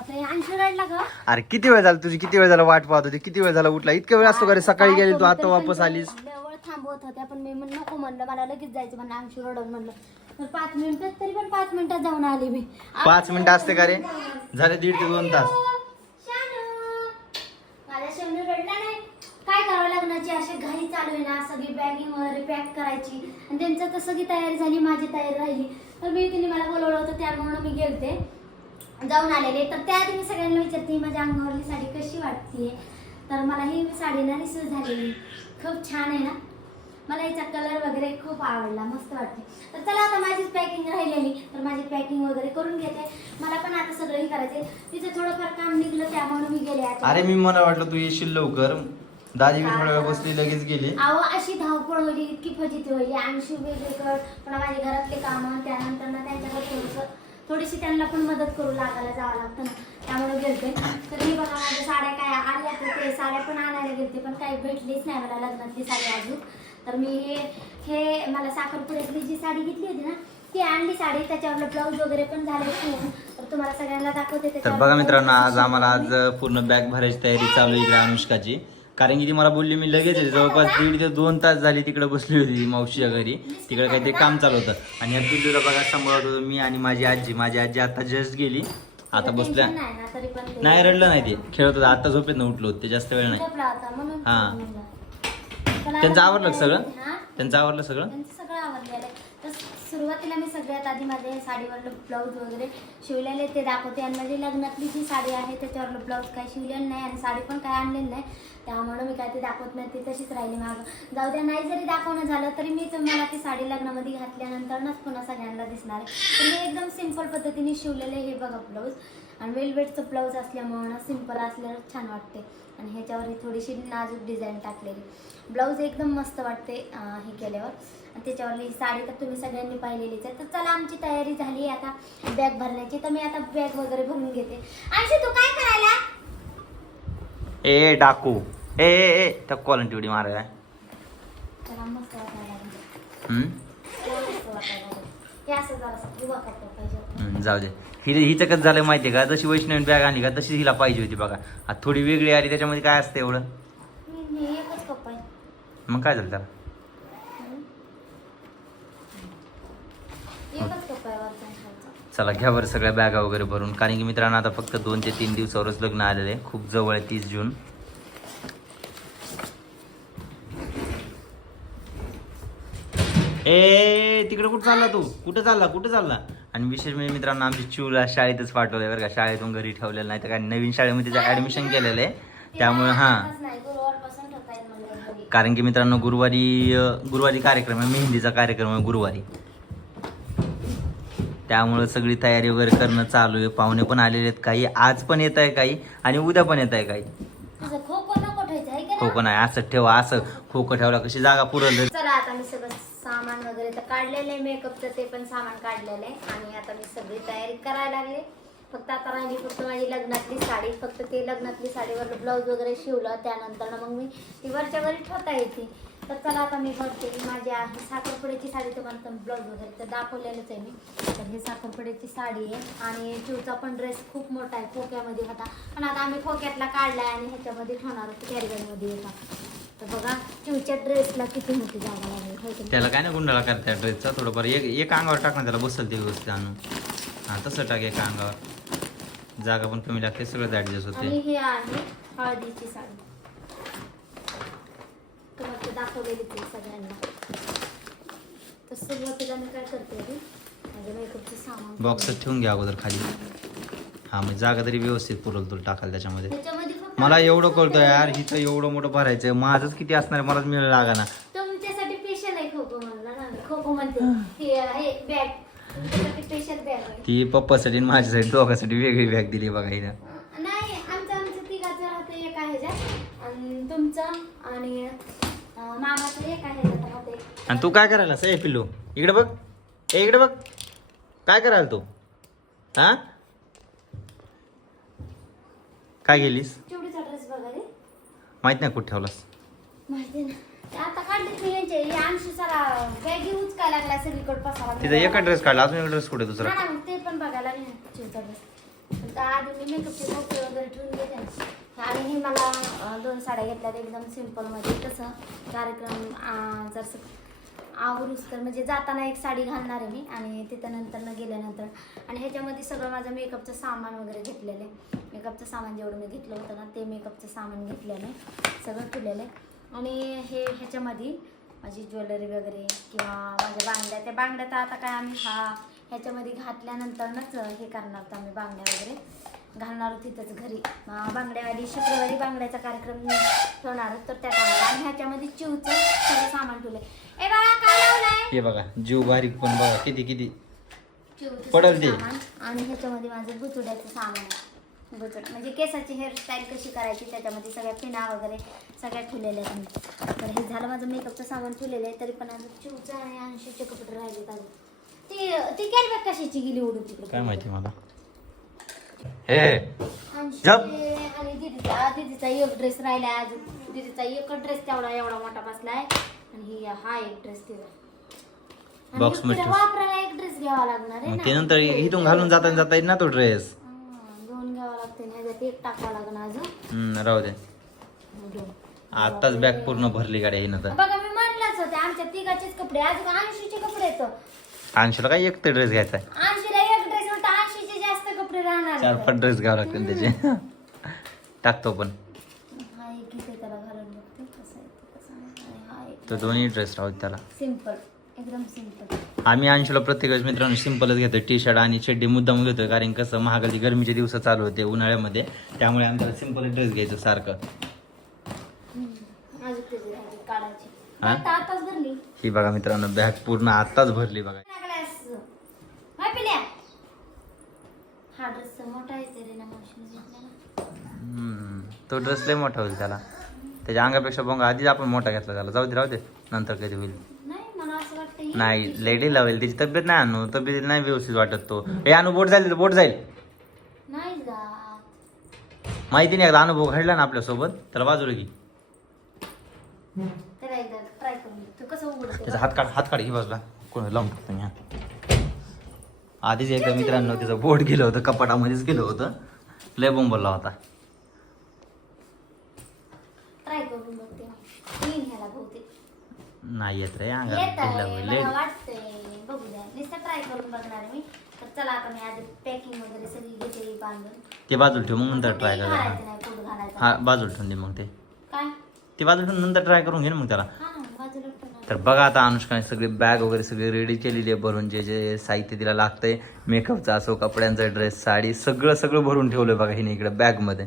बापरे अंशू रडला का? अरे किती वेळ झाला तुझी? किती वेळ झाला वाट पाहत होती? किती वेळ झाला उठला? इतका वेळ असतो का रे सकाळी गेली तू आता वापस आलीस. जवळ थांबवत होत्या पण मी म्हण- नको म्हणलं मला लगेच जायचं म्हणलं अंशू रडून म्हणलं. तर पाच मिनिटात तरी पण पाच मिनिटात जाऊन आली मी. पाच मिनिटं असते का रे? झाले दीड ते दोन तास. शानू. शेवणी रडला नाही? काय करावं लग्नाची? अशी घाई चालू आहे ना सगळी बॅगिंग वगैरे पॅक करायची. आणि त्यांचं तर सगळी तयारी झाली माझी तयारी राहिली. तर मी तिने मला बोलवलं होतं त्यामुळं मी गेलते. जाऊन आलेले. तर त्याआधी मी सगळ्यांना विचारते माझ्या अंगावरली साडी कशी वाटते तर मला ही साडी ना रिसीव झालेली. खूप छान आहे ना? मला याचा कलर वगैरे खूप आवडला मस्त वाटते. तर चला आता माझी पॅकिंग राहिलेली. तर माझी पॅकिंग वगैरे करून घेते. मला पण आता सगळं हे करायचे तिचं थोडंफार काम निघलं त्यामुळे मी गेले अरे मी मला वाटलं तू येशील लवकर. दादी मी थोड्या वेळ बसली लगेच गेली. अहो अशी धावपळ होईल इतकी फजिती होईल. अंशू वेगवेगळं पुन्हा माझे घरातले कामं त्यानंतर ना त्यांच्याकडे थोडंसं थोडीशी त्यांना पण मदत करू लागायला जावं लागतं ना. त्यामुळे गेलते. तर मी बघा माझ्या साड्या काय आल्या तर ते साड्या पण आणायला गेलते पण काही भेटलीच नाही मला लग्नातली साडी अजून. तर मी हे हे मला साखरपुड्यातली जी साडी घेतली होती ना ती आणली साडी. त्याच्यावर ब्लाऊज वगैरे पण झाले तर तुम्हाला सगळ्यांना दाखवते तर बघा मित्रांनो आज आम्हाला आज पूर्ण बॅग भरायची तयारी चालू आहे इकडे अनुष्काची. कारण की ती मला बोलली मी लगेच. जवळपास दीड ते दोन तास झाली तिकडे बसली होती मावशीच्या घरी. तिकडे काहीतरी काम चालू होतं. आणि या पिल्लूला बघा सांभाळत होतो मी आणि माझी आजी. माझी आजी आता जस्ट गेली. आता बसल्या. नाही ते- रडलं नाही ते. खेळत होतं. आता झोपेत न उठलो होते. जास्त वेळ नाही. हा. त्यांचं का सगळं? हा? त्यांचं आवरलं सगळं? त्यांचं सगळं आवडलेलं आहे. तर सुरुवातीला मी सगळ्यात आधी माझे साडीवरलं ब्लाऊज वगैरे शिवलेले ते दाखवते. आणि माझी लग्नातली जी साडी आहे त्याच्यावरलं ब्लाऊज काही शिवलेलं नाही आणि साडी पण काही आणलेली नाही. त्यामुळे मी काय ते दाखवत नाही ती तशीच राहिली मागं. जाऊ द्या नाही जरी दाखवणं झालं तरी मी तुम्हाला ती साडी लग्नामध्ये घातल्यानंतरच पुन्हा सगळ्यांना दिसणार आहे. तर मी एकदम सिंपल पद्धतीने शिवलेले हे बघा ब्लाऊज आणि वेलवेटचं ब्लाऊज असल्यामुळं सिंपल असल्यावर छान वाटते. आणि ह्याच्यावर ही थोडीशी नाजूक डिझाईन टाकलेली. ब्लाऊज एकदम मस्त वाटते हे केल्यावर. आणि त्याच्यावर ही साडी तर तुम्ही सगळ्यांनी पाहिलेलीच आहे. तर चला आमची तयारी झाली आता बॅग भरण्याची. तर मी आता बॅग वगैरे भरून घेते. आणि तू काय करायला? ए डाकू. ए ए ए त्या कॉलन उडी मारायला. हे जाऊ दे. हि हिचं कसं झालं माहितीये का? जशी वैष्णवी बॅग आणली का तशी हिला पाहिजे होती बघा. आता थोडी वेगळी आली त्याच्यामध्ये काय असतं एवढं? आहे. मग काय झालं त्याला? आहे. चला घ्या बरं सगळ्या बॅगा वगैरे भरून. कारण की मित्रांनो आता फक्त दोन ते तीन दिवसावरच लग्न आलेलं आहे. खूप जवळ आहे तीस जून. ए तिकडे कुठं चालला तू? कुठं चालला? कुठं चालला? आणि विशेष म्हणजे मित्रांनो आमची चिवला शाळेतच पाठवलंय बरं का. शाळेतून घरी ठेवलेलं नाही तर काय नवीन शाळेमध्ये ऍडमिशन केलेलं आहे त्यामुळे हां. कारण की मित्रांनो गुरुवारी गुरुवारी कार्यक्रम आहे मेहंदीचा कार्यक्रम आहे गुरुवारी. त्यामुळं सगळी तयारी वगैरे करणं चालू आहे. पाहुणे पण आलेले आहेत काही. आज पण येत आहे काही आणि उद्या पण येत आहे काही. तुझं खो खो नको ठेवायचं आहे का खो ना? खो नाही असं ठेवा असं खो खो ठेवला कशी जागा पुरल चला आता मी सगळं सामान वगैरे तर काढलेलं आहे मेकअपचं ते पण सामान काढलेलं आहे. आणि आता मी सगळी तयारी करायला लागले. फक्त आता राहिली फक्त माझी लग्नातली साडी. फक्त ते लग्नातली साडीवर ब्लाऊज वगैरे शिवलं. त्यानंतर मग मी ती वरच्या वरी ठेवता येते. तर चला आता मी बघते माझी आहे साखरपुड्याची साडी तुम्हाला ब्लाऊज वगैरे तर दाखवलेलंच आहे मी. तर हे साखरपुड्याची साडी आहे. आणि चिवचा पण ड्रेस खूप मोठा आहे खोक्यामध्ये होता. पण आता आम्ही खोक्यातला काढला आहे आणि ह्याच्यामध्ये ठेवणार होतो कॅरीबॅगमध्ये होता तर बघा चिवच्या ड्रेसला किती मोठी जागा लागली होय की नाही? त्याला काय ना गुंडाळा करता ड्रेसचा थोडंफार एक एक अंगावर टाक ना त्याला बसल ते व्यवस्थित आणून. हां तसं टाक एका अंगावर. जागा पण कमी लागते सगळं ऍडजस्ट आणि होते. हे आहे हळदीची साडी. तुम्हाला ते दाखवलेलीच आहे सगळ्यांना. तर सुरुवातीला मी काय करते आधी, माझ्या मेकअपचं सामान बॉक्सात ठेवून घ्या अगोदर खाली. हां मग जागा तरी व्यवस्थित पुरल तुला टाकाल त्याच्यामध्ये मला एवढं कळतं यार हिचं एवढं मोठं भरायचं माझंच किती असणार मलाच मिळेल लागा ना तुमच्यासाठी स्पेशल आहे खो खो म्हणलं ना. खो खो म्हणते. हे. हे बॅग तुमच्यासाठी स्पेशल बॅग आहे. ती पप्पासाठी आणि माझ्यासाठी दोघांसाठी वेगळी बॅग दिली बघा हिनं. नाही आमचं आमचं तिघाचं राहतं एक आहे ह्याच्यात. आणि तुमचं आणि अं, मामाचं एक आहे ह्याच्यात राहते आणि तू काय करायला ए पिल्लू इकडे बघ. ए इकडे बघ. काय करायला तू? हा? काय गेलीस माहीत नाही कुठे ठेवलास. माहिती ना आता काढले मी यांचे. हे आमशी सारा बॅगी उचकायला लागला सगळीकडे पसारा. तिचा एका ड्रेस काढला अजून एक ड्रेस कुठे दुसरा? ते पण बघायला चिवचा आधी मी मेकअपचे कपडे वगैरे ठेवून घेते. आणि हे मला अं, दोन साड्या घेतल्यात एकदम सिम्पलमध्ये कसं कार्यक्रम अं, जर आवरूस तर म्हणजे जाताना एक साडी घालणार आहे मी आणि तिथं नंतर न गेल्यानंतर. आणि ह्याच्यामध्ये सगळं माझं मेकअपचं सामान वगैरे घेतलेलं आहे. मेकअपचं सामान जेवढं मी घेतलं होतं ना ते मेकअपचं सामान घेतलेलं आहे. सगळं ठेवलेलं आहे. आणि हे ह्याच्यामध्ये माझी ज्वेलरी वगैरे किंवा माझ्या बांगड्या त्या बांगड्या तर आता काय आम्ही हा ह्याच्यामध्ये घातल्यानंतरच हे करणार होतो आम्ही बांगड्या वगैरे. घालणार तिथंच घरी. बांगड्यावाली शुक्रवारी बांगड्याचा कार्यक्रम ठेवणार तर त्या टायमाला आणि ह्याच्यामध्ये चिवचं सगळं सामान ठेवलंय. ए बाळा काय लावलंय? हे बघा जीव बारीक पण बघा किती किती. चिवचं पडल सगळं ते. सामान आणि ह्याच्यामध्ये माझं गुचुड्याचं सामान आहे. गुचुड म्हणजे केसाची हेअरस्टाईल कशी करायची त्याच्यामध्ये सगळ्या पिना वगैरे सगळ्या ठेवलेल्या आहेत मी तर हे झालं माझं मेकअपचं सामान ठेवलेलं आहे तरी पण अजून चिवचं आणि ऐंशीचे कपडे राहिले अजून. ती ती कॅरी कशाची गेली उडून तिकडे? काय माहिती मला. हे. ऐंशी जप. आणि दीदीचा दीदीचा एक ड्रेस राहिलाय अजून. दीदीचा एक ड्रेस तेवढा एवढा मोठा बसलाय. आणि ही हा एक ड्रेस तिला Box मध्ये ठेव. वापरायला एक ड्रेस घ्यावा लागणार आहे मग ना. ते नंतर इथून घालून जाता जाता येईल ना तो ड्रेस हा, दोन घ्यावा लागते आणि ह्याच्यात एक टाकावा लागणार अजून. हम्म राहू दे. दोन. आताच बॅग पूर्ण भरली गाडी येईन तर. बघा मी म्हणलंच होते आमच्या तिघाचेच कपडे अजून ऐंशीचे कपडे आहेत. अंशूला काय एक तर ड्रेस घ्यायचा आहे ऐंशीला एक ड्रेस म्हणता ऐंशीचे जास्त कपडे राहणार चार. पाच ड्रेस घ्यावे लागतील त्याचे. टाकतो पण. हा एक इथे त्याला घालून बघते कसं आहे ते कसं आहे. आणि हा एक तो दोन्ही ड्रेस राहू त्याला. सिंपल एकदम सिंपल आम्ही अंशूला प्रत्येक वेळेस मित्रांनो सिंपलच घेतो टी शर्ट आणि चड्डी मुद्दाम घेतोय कारण कसं महागाची गरमीचे दिवस चालू होते उन्हाळ्यामध्ये त्यामुळे आम्हाला सिंपल ड्रेस घ्यायचं सारखं. त्याची काढायची. हा? आता आताच भरली. ही बघा मित्रांनो बॅग पूर्ण आताच भरली बघा. हा ड्रेस मोठा आहे ते रे ना ड्रेस लय मोठा होईल त्याला. त्याच्या अंगापेक्षा बोंगा आधीच आपण मोठा घेतला त्याला. जाऊ दे राहू दे. नंतर कधी होईल. नाही लेडी लावेल. त्याची तब्येत नाही आणू तब्येत नाही व्यवस्थित वाटत तो. हे आणू बोट जाईल बोट जाईल. माहिती नाही एकदा अनुभव घडला ना आपल्यासोबत त्याला बाजूला उघडते त्याचा हात काढ हात काढ ही बाजूला. कोण लावून टाकतो मी हात आधीच एकदा मित्रांनो त्याचं बोट गेलं होतं कपाटामध्येच गेलं होतं. लय बोंबलला होता. नाही येत रे ते बाजूला ठेव मग नंतर ट्राय करा हा बाजूला ठेवून दे मग ते. बाजूला ठेवून नंतर ट्राय करून घे ना मग त्याला हा ना बाजूला ठेवणार. तर बघा आता अनुष्काने सगळी बॅग वगैरे सगळी रेडी केलेली आहे भरून. जे जे साहित्य तिला लागतंय मेकअपचा असो कपड्यांचा ड्रेस साडी सगळं सगळं भरून ठेवलं बघा हिने इकडे बॅगमध्ये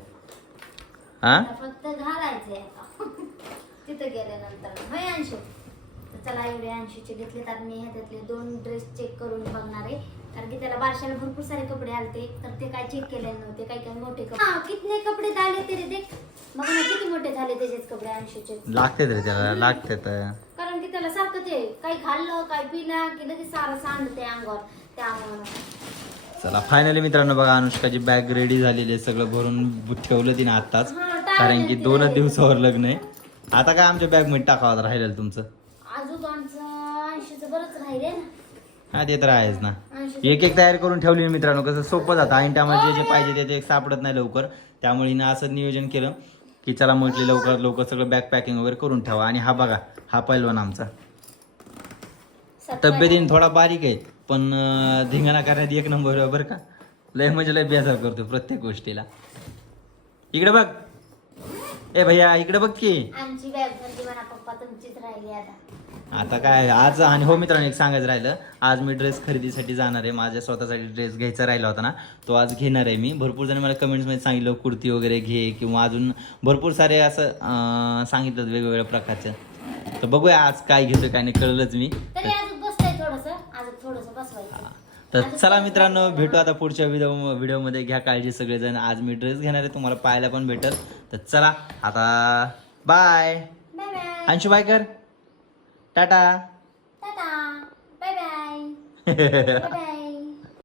हा? फक्त तिथं गेल्यानंतर. चला एवढे ऐंशीचे घेतले तर मी ह्याच्यातले दोन ड्रेस चेक करून बघणार आहे. कारण की त्याला बारशाला भरपूर सारे कपडे आलते तर ते काय चेक केलेले नव्हते काही काही मोठे कपडे. हा, कितने कपडे झाले तरी देख. मग ना किती मोठे झाले त्याचेच कपडे अंशूचे लागते रे त्याला लागते तर. कारण की त्याला सारखं ते काही खाल्लं काही पिलं की लगेच सारं सांडते अंगावर. त्यामुळं चला फायनली मित्रांनो बघा अनुष्काची बॅग रेडी झालेली आहे. सगळं भरून ठेवलं तिने आताच टाळलं कारण की दोनच. दिवसावर लग्न आहे. आता काय आमच्या बॅगमध्ये टाकावं राहिलेलं तुमचं? अजून आमचं अंशूचं बरंच राहिले ना. हा ते तर आहेच ना. एक एक तयारी करून ठेवली मित्रांनो. कसं सोपं जातं. आणि त्यामुळे जे जे पाहिजे ते ते सापडत नाही लवकर. त्यामुळे हिनं असं नियोजन केलं की चला म्हटले लवकर लवकर सगळं बॅग पॅकिंग वगैरे करून ठेवा. आणि हा बघा हा पैलवान आमचा. तब्येतीने थोडा बारीक आहे पण धिंगाणा करण्यात एक नंबर बरं का. लय म्हणजे लय बेजार करतो प्रत्येक गोष्टीला. इकडे बघ. ए भैया इकडे बघ की. आमची बॅग भरली म्हणा पप्पा तुमचीच राहिली आता. आता काय आज आणि हो मित्रांनो एक सांगायचं राहिलं. आज मी ड्रेस खरेदीसाठी जाणार आहे. माझ्या स्वतःसाठी ड्रेस घ्यायचा राहिला होता ना तो आज घेणार आहे मी. भरपूर जण मला कमेंट्समध्ये सांगितलं कुर्ती वगैरे घे किंवा अजून भरपूर सारे असं अं, सांगितलं वेगवेगळ्या प्रकारचं. तर बघूया आज काय घेतोय काय नाही कळलंच मी. तरी अजून बसतंय थोडस. थोडस बसवायचं. तर चला मित्रांनो भेटू आता पुढच्या व्हिडिओ व्हिडिओमध्ये घ्या काळजी सगळेजण. आज मी ड्रेस घेणार आहे तुम्हाला पाहायला पण भेटल. तर चला आता बाय अंशू बाय कर. टाटा. Bye bye